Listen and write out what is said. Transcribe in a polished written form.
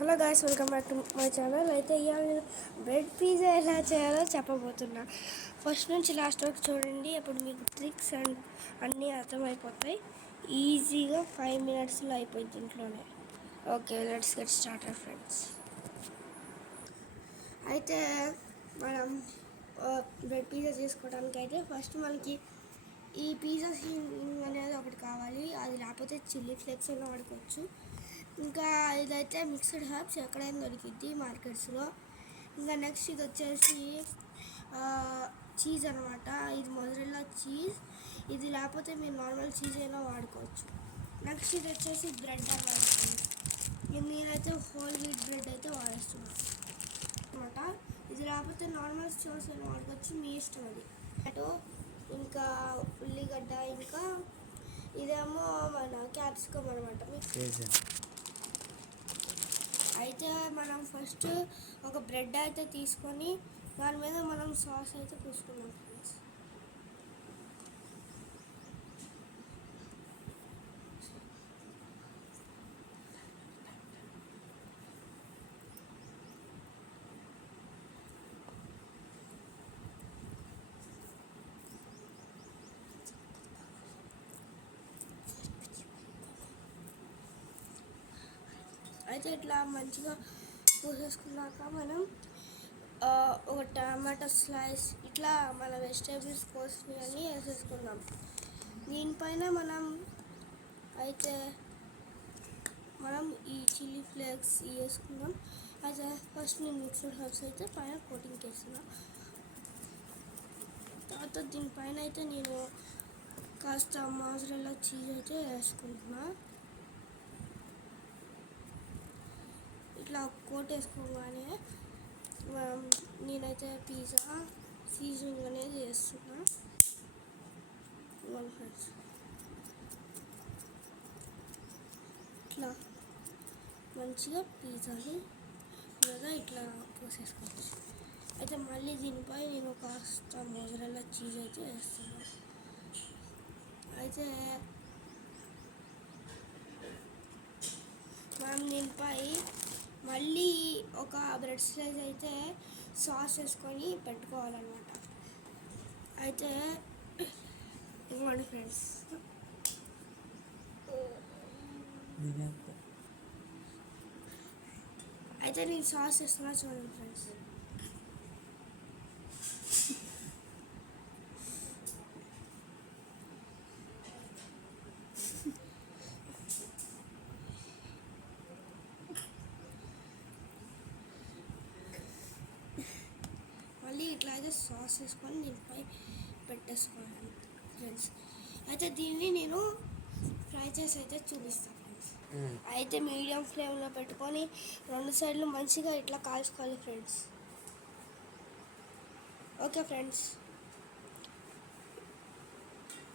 Hello guys, welcome back to my channel. అయితే ఇవాళ నేను బ్రెడ్ పిజ్జా ఎలా చేయాలో చెప్పబోతున్నా. ఫస్ట్ నుంచి లాస్ట్ వరకు చూడండి, అప్పుడు మీకు ట్రిక్స్ అండ్ అన్నీ అర్థమైపోతాయి. ఈజీగా 5 minutesలో అయిపోయింది ఇంట్లోనే. Okay, let's get started friends. అయితే మనం బ్రెడ్ పిజ్జా చేసుకోవడానికి అయితే ఫస్ట్ మనకి ఈ పిజ్జా అనేది ఒకటి కావాలి. అది లేకపోతే చిల్లీ ఫ్లేక్స్ అయినా వాడుకోవచ్చు. ఇంకా ఇదైతే మిక్స్డ్ హర్బ్స్ ఎక్కడైనా దొరికిద్ది మార్కెట్స్లో. ఇంకా నెక్స్ట్ ఇది వచ్చేసి చీజ్ అనమాట. ఇది మొజరెల్లా చీజ్. ఇది లేకపోతే మీరు నార్మల్ చీజ్ అయినా వాడుకోవచ్చు. నెక్స్ట్ ఇది వచ్చేసి బ్రెడ్ అనమాట. నేనైతే హోల్ వీట్ బ్రెడ్ అయితే వాడేస్తున్నాను అనమాట. ఇది లేకపోతే నార్మల్ సాస్ అయినా వాడుకోవచ్చు, మీ ఇష్టం అది. టొమాటో, ఇంకా ఉల్లిగడ్డ, ఇంకా ఇదేమో మన క్యాప్సికమ్ అనమాట. అయితే మనం ఫస్ట్ ఒక బ్రెడ్ అయితే తీసుకొని దాని మీద మనం సాస్ అయితే పూసుకున్నాం ఫ్రెండ్స్. అయితే ఇట్లా మంచిగా పూసేసుకున్నాక మనం ఒక టమాటో స్లైస్, ఇట్లా మన వెజిటేబుల్స్ కోసి అన్నీ వేసేసుకుందాం. దీనిపైన మనం ఈ చిల్లీ ఫ్లేక్స్ వేసుకుందాం. అయితే ఫస్ట్ నేను మిక్స్డ్ హర్బ్స్ అయితే పైన కోటింగ్ చేస్తున్నా. తర్వాత దీనిపైన అయితే నేను కాస్త మొజరెల్లా చీజ్ అయితే వేసుకుంటున్నా. ఇట్లా కోట్ వేసుకోగానే నేనైతే పిజ్జా సీజనింగ్ అనేది చేస్తున్నా. ఇట్లా మంచిగా పిజ్జాని ఇట్లా పోసేసుకోవచ్చు. అయితే మళ్ళీ దీనిపై నేను కాస్త మొజరెల్లా చీజ్ అయితే వేస్తున్నాను. అయితే మనం దీనిపై మళ్ళీ ఒక బ్రెడ్ స్లైస్ అయితే సాస్ వేసుకొని పెట్టుకోవాలన్నమాట. అయితే ఇవ్వండి ఫ్రెండ్స్. అయితే నేను సాస్ వేస్తున్నా, చూడండి ఫ్రెండ్స్. మళ్ళీ ఇట్లా అయితే సాస్ వేసుకొని దీనిపై పెట్టేసుకోవాలి ఫ్రెండ్స్. అయితే దీన్ని నేను ఫ్రై చేసి అయితే చూపిస్తాను ఫ్రెండ్స్. అయితే మీడియం ఫ్లేమ్లో పెట్టుకొని 2 సైడ్లు మంచిగా ఇట్లా కాల్చుకోవాలి ఫ్రెండ్స్. Okay friends.